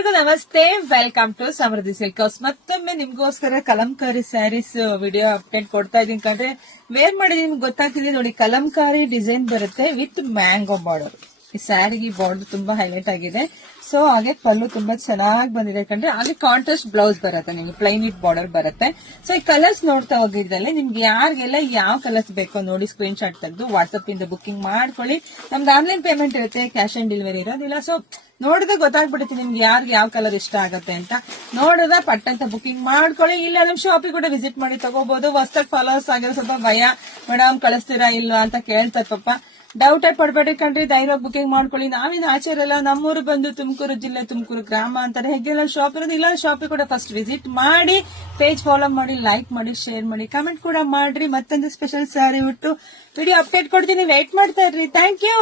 ಎಲ್ರಿಗೂ ನಮಸ್ತೆ. Welcome to Samriddhi silk house. ಮತ್ತೊಮ್ಮೆ ನಿಮ್ಗೋಸ್ಕರ ಕಲಂಕಾರಿ ಸ್ಯಾರೀಸ್ ವಿಡಿಯೋ ಅಪ್ಡೇಟ್ ಕೊಡ್ತಾ ಇದೀನಿ. ಕಂಡ್ರೆ ವೇರ್ ಮಾಡಿ ನಿಮ್ಗೆ ಗೊತ್ತಾಗ್ತಿದೆ ನೋಡಿ, ಕಲಂಕಾರಿ ಡಿಸೈನ್ ಬರುತ್ತೆ ವಿತ್ ಮ್ಯಾಂಗೋ ಬಾರ್ಡರ್. ಈ ಸ್ಯಾರಿಗೆ ಬಾರ್ಡರ್ ತುಂಬಾ ಹೈಲೈಟ್ ಆಗಿದೆ. ಸೊ ಹಾಗೆ ಪಲ್ಲು ತುಂಬಾ ಚೆನ್ನಾಗಿ ಬಂದಿದೆ ಕಂಡ್ರೆ. ಹಾಗೆ ಕಾಂಟ್ರಾಸ್ಟ್ ಬ್ಲೌಸ್ ಬರುತ್ತೆ, ನಿಮ್ಗೆ ಪ್ಲೈನ್ ವಿತ್ ಬಾರ್ಡರ್ ಬರುತ್ತೆ. ಸೊ ಈ ಕಲರ್ಸ್ ನೋಡ್ತಾ ಹೋಗಿದ್ರಲ್ಲಿ ನಿಮ್ಗೆ ಯಾರಿಗೆಲ್ಲ ಯಾವ ಕಲರ್ಸ್ ಬೇಕೋ ನೋಡಿ ಸ್ಕ್ರೀನ್ ಶಾಟ್ ತೆಗೆದು ವಾಟ್ಸ್ಆಪ್ ಇಂದ ಬುಕಿಂಗ್ ಮಾಡ್ಕೊಳ್ಳಿ. ನಮ್ದು ಆನ್ಲೈನ್ ಪೇಮೆಂಟ್ ಇರುತ್ತೆ, ಕ್ಯಾಶ್ ಆನ್ ಡೆಲಿವರಿ ಇರೋದಿಲ್ಲ. ಸೊ ನೋಡಿದ್ರೆ ಗೊತ್ತಾಗ್ಬಿಡುತ್ತೆ ನಿಮ್ಗೆ ಯಾರಿಗೆ ಯಾವ ಕಲರ್ ಇಷ್ಟ ಆಗುತ್ತೆ ಅಂತ. ನೋಡಿದ್ರೆ ಪಟ್ ಅಂತ ಬುಕಿಂಗ್ ಮಾಡ್ಕೊಳ್ಳಿ. ಇಲ್ಲ ನಮ್ ಶಾಪಿಗೆ ಕೂಡ ವಿಸಿಟ್ ಮಾಡಿ ತಗೋಬಹುದು. ಹೊಸದಾಗಿ ಫಾಲೋವರ್ಸ್ ಆಗಿರೋ ಸ್ವಲ್ಪ ಭಯ, ಮೇಡಮ್ ಕಳಿಸ್ತೀರಾ ಇಲ್ವಾ ಅಂತ ಕೇಳ್ತಾರೆ ಪಾಪ. ಡೌಟ್ ಪಡ್ಬೇಡಿ ಕಂಡ್ರಿ, ಧೈರ್ಯವಾಗಿ ಬುಕಿಂಗ್ ಮಾಡ್ಕೊಳ್ಳಿ. ನಾವೇನು ಆಚೆ ಇರಲ್ಲ, ನಮ್ಮೂರು ಬಂದು ತುಮಕೂರು ಜಿಲ್ಲೆ, ತುಮಕೂರು ಗ್ರಾಮ ಅಂತಾರೆ. ಹೇಗೆಲ್ಲ ಶಾಪ್ ಇರೋದು, ಇಲ್ಲ ಶಾಪಿಗೆ ಕೂಡ ಫಸ್ಟ್ ವಿಸಿಟ್ ಮಾಡಿ, ಪೇಜ್ ಫಾಲೋ ಮಾಡಿ, ಲೈಕ್ ಮಾಡಿ, ಶೇರ್ ಮಾಡಿ, ಕಮೆಂಟ್ ಕೂಡ ಮಾಡ್ರಿ. ಮತ್ತೊಂದು ಸ್ಪೆಷಲ್ ಸ್ಯಾರಿ ಬಿಟ್ಟು ವಿಡಿಯೋ ಅಪ್ಡೇಟ್ ಕೊಡ್ತೀನಿ, ವೇಟ್ ಮಾಡ್ತಾ ಇರ್ರಿ. Thank you.